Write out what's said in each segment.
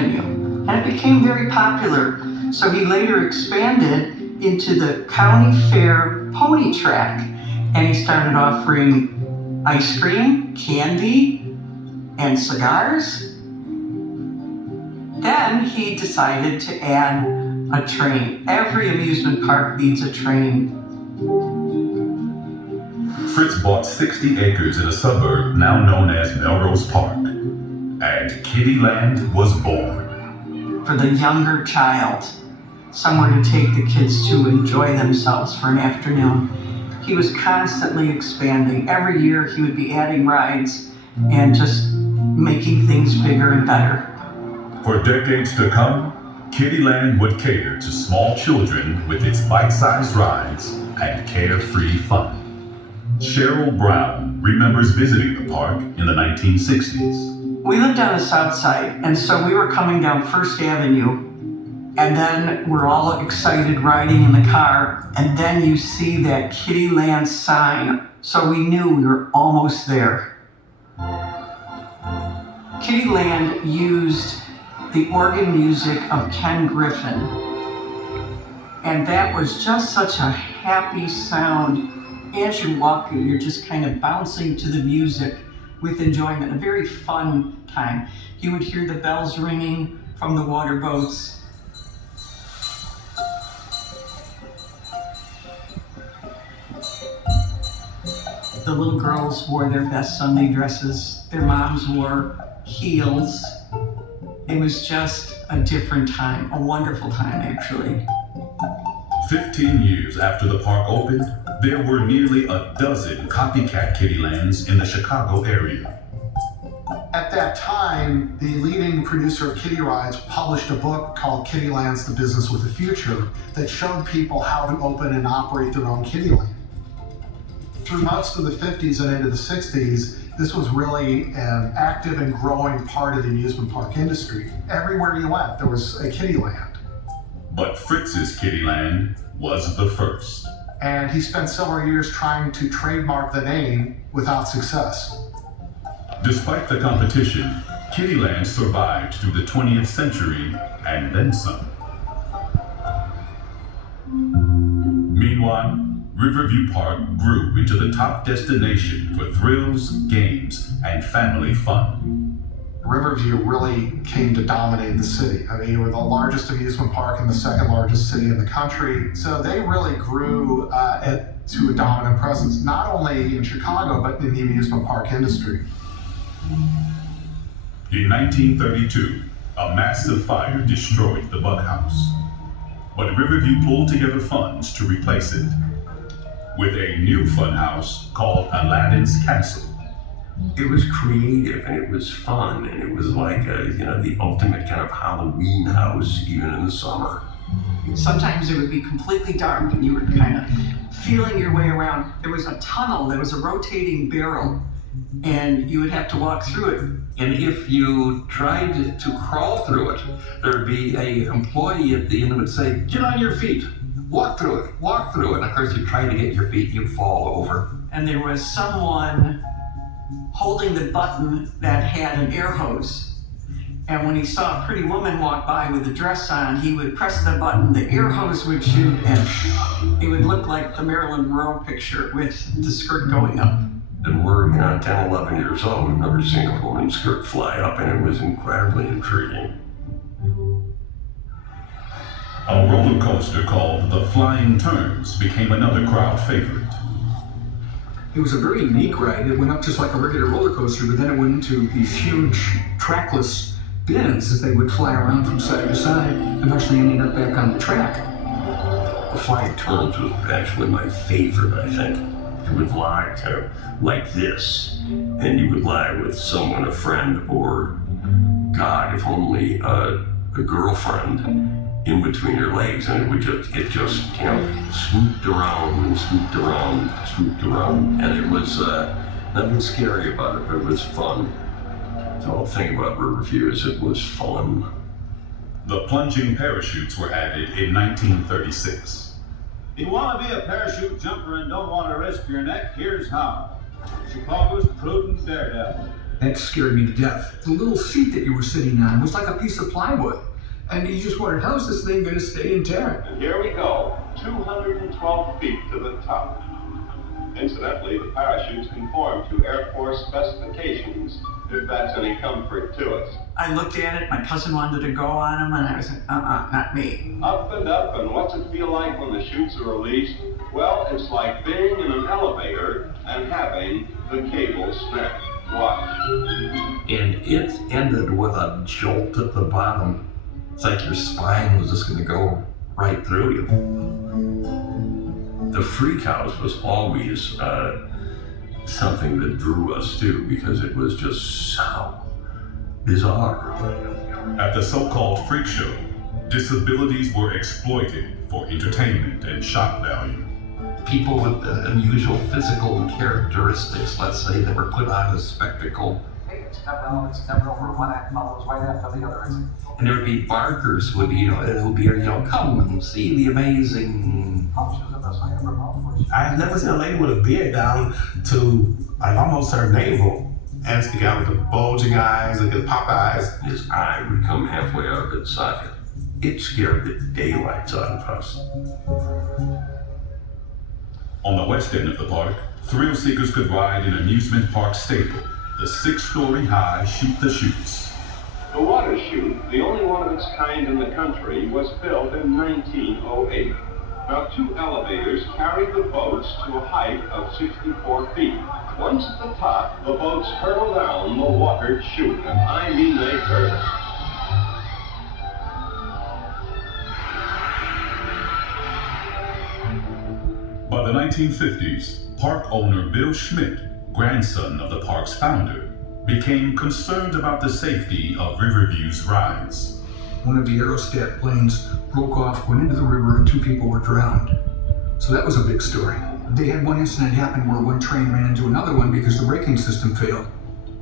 Avenue, and it became very popular. So he later expanded into the county fair pony track, and he started offering ice cream, candy, and cigars. Then he decided to add a train. Every amusement park needs a train. Fritz bought 60 acres in a suburb now known as Melrose Park, and Kiddieland was born. For the younger child, somewhere to take the kids to enjoy themselves for an afternoon. He was constantly expanding. Every year he would be adding rides and just making things bigger and better. For decades to come, Kiddieland would cater to small children with its bite-sized rides and carefree fun. Cheryl Brown remembers visiting the park in the 1960s. We lived on the south side, and so we were coming down First Avenue, and then we're all excited riding in the car, and then you see that Kiddieland sign, so we knew we were almost there. Kiddieland used the organ music of Ken Griffin, and that was just such a happy sound. As you're walking, you're just kind of bouncing to the music with enjoyment, a very fun time. You would hear the bells ringing from the water boats. The little girls wore their best Sunday dresses. Their moms wore heels. It was just a different time, a wonderful time, actually. 15 years after the park opened, there were nearly a dozen copycat Kiddielands in the Chicago area. At that time, the leading producer of kiddie rides published a book called Kiddieland's The Business with the Future that showed people how to open and operate their own Kiddieland. Through most of the 50s and into the 60s, this was really an active and growing part of the amusement park industry. Everywhere you went, there was a Kiddieland. But Fritz's Kiddieland was the first. And he spent several years trying to trademark the name without success. Despite the competition, Kiddieland survived through the 20th century and then some. Meanwhile, Riverview Park grew into the top destination for thrills, games, and family fun. Riverview really came to dominate the city. I mean, you were the largest amusement park and the second largest city in the country. So they really grew to a dominant presence, not only in Chicago, but in the amusement park industry. In 1932, a massive fire destroyed the bug house. But Riverview pulled together funds to replace it with a new fun house called Aladdin's Castle. It was creative and it was fun and it was like the ultimate kind of Halloween house, even in the summer. Sometimes it would be completely dark and you were kind of feeling your way around. There was a tunnel, there was a rotating barrel, and you would have to walk through it. And if you tried to crawl through it, there'd be an employee at the end that would say, "Get on your feet, walk through it, walk through it." And of course, you try to get your feet, you'd fall over. And there was someone holding the button that had an air hose. And when he saw a pretty woman walk by with a dress on, he would press the button, the air hose would shoot, and it would look like the Marilyn Monroe picture with the skirt going up. And we're 10, 11 years old. We've never seen a woman's skirt fly up, and it was incredibly intriguing. A roller coaster called the Flying Turns became another crowd favorite. It was a very unique ride. It went up just like a regular roller coaster, but then it went into these huge trackless bins as they would fly around from side to side, eventually ending up back on the track. The Flying Turns was actually my favorite, I think. You would lie kind of like this, and you would lie with someone, a friend, or, God, if only a girlfriend in between your legs, and it just swooped around and swooped around, swooped around, and it was nothing scary about it, but it was fun. The whole thing about Riverview is it was fun. The plunging parachutes were added in 1936. If you want to be a parachute jumper and don't want to risk your neck, here's how. Chicago's prudent daredevil. That scared me to death. The little seat that you were sitting on was like a piece of plywood. And you just wondered, how's this thing going to stay intact? And here we go, 212 feet to the top. Incidentally, the parachutes conform to Air Force specifications, if that's any comfort to us. I looked at it, my cousin wanted to go on them, and I was like, not me. Up, and what's it feel like when the chutes are released? Well, it's like being in an elevator and having the cable snap. Watch. And it ended with a jolt at the bottom. It's like your spine was just going to go right through you. The freak house was always something that drew us too, because it was just so bizarre. At the so-called freak show, disabilities were exploited for entertainment and shock value. People with unusual physical characteristics, let's say, that were put on as spectacle. Hey, it's coming over. One act follows right after the other. And there would be barkers who would be, come and see the amazing. I've never seen a lady with a beard down to like almost her navel. And the guy with the bulging eyes, like his pop eyes. His eye would come halfway out of its socket. It scared the daylights out of us. On the west end of the park, thrill seekers could ride an amusement park staple, the 6-story high Shoot the Chutes. The water chute, the only one of its kind in the country, was built in 1908. Now, 2 elevators carried the boats to a height of 64 feet. Once at the top, the boats hurtled down the water chute, and I mean they hurtled. By the 1950s, park owner Bill Schmidt, grandson of the park's founder, became concerned about the safety of Riverview's rides. One of the aerostat planes broke off, went into the river, and 2 people were drowned. So that was a big story. They had one incident happen where one train ran into another one because the braking system failed.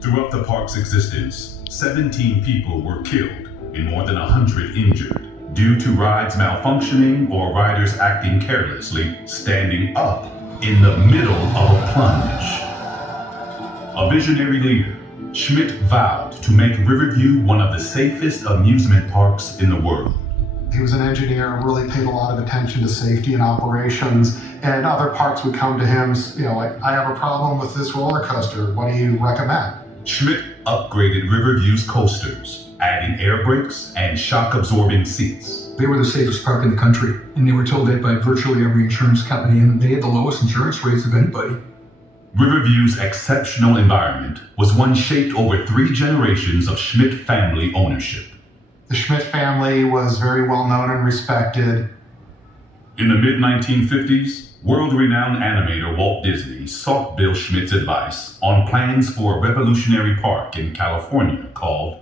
Throughout the park's existence, 17 people were killed and more than 100 injured due to rides malfunctioning or riders acting carelessly, standing up in the middle of a plunge. A visionary leader, Schmidt vowed to make Riverview one of the safest amusement parks in the world. He was an engineer, really paid a lot of attention to safety and operations, and other parks would come to him, like, I have a problem with this roller coaster, what do you recommend? Schmidt upgraded Riverview's coasters, adding air brakes and shock-absorbing seats. They were the safest park in the country, and they were told that by virtually every insurance company, and they had the lowest insurance rates of anybody. Riverview's exceptional environment was one shaped over 3 generations of Schmidt family ownership. The Schmidt family was very well known and respected. In the mid-1950s, world-renowned animator Walt Disney sought Bill Schmidt's advice on plans for a revolutionary park in California called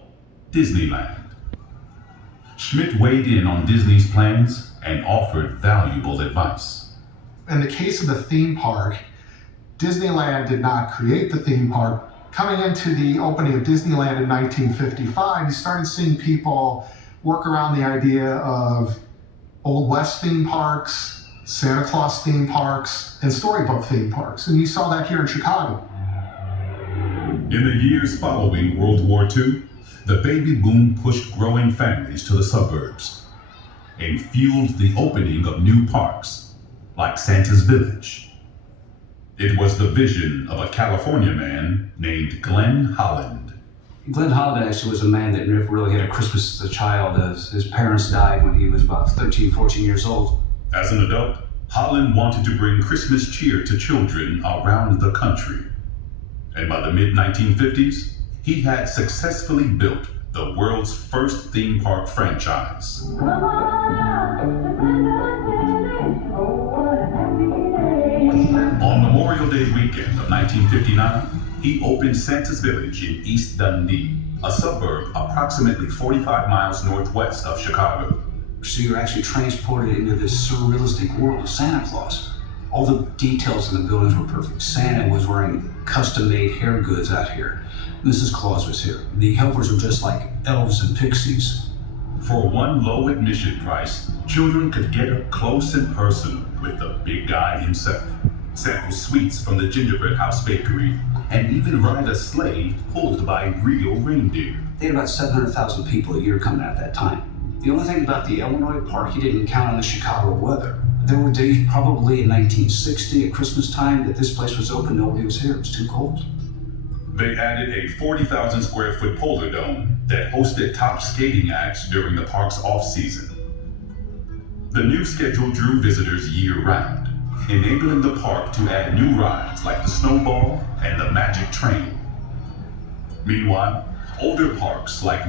Disneyland. Schmidt weighed in on Disney's plans and offered valuable advice. In the case of the theme park, Disneyland did not create the theme park. Coming into the opening of Disneyland in 1955, you started seeing people work around the idea of Old West theme parks, Santa Claus theme parks, and storybook theme parks. And you saw that here in Chicago. In the years following World War II, the baby boom pushed growing families to the suburbs and fueled the opening of new parks, like Santa's Village. It was the vision of a California man named Glenn Holland. Glenn Holland actually was a man that never really had a Christmas as a child, as his parents died when he was about 13, 14 years old. As an adult, Holland wanted to bring Christmas cheer to children around the country. And by the mid-1950s, he had successfully built the world's first theme park franchise. On Memorial Day weekend of 1959, he opened Santa's Village in East Dundee, a suburb approximately 45 miles northwest of Chicago. So you're actually transported into this surrealistic world of Santa Claus. All the details in the buildings were perfect. Santa was wearing custom-made hair goods out here. Mrs. Claus was here. The helpers were just like elves and pixies. For one low admission price, children could get up close and personal with the big guy himself. Sample sweets from the Gingerbread House Bakery, and even ride a sleigh pulled by real reindeer. They had about 700,000 people a year coming out at that time. The only thing about the Illinois park, you didn't count on the Chicago weather. There were days, probably in 1960 at Christmas time, that this place was open, nobody was here, it was too cold. They added a 40,000 square foot Polar Dome that hosted top skating acts during the park's off-season. The new schedule drew visitors year-round, enabling the park to add new rides like the Snowball and the Magic Train. Meanwhile, older parks like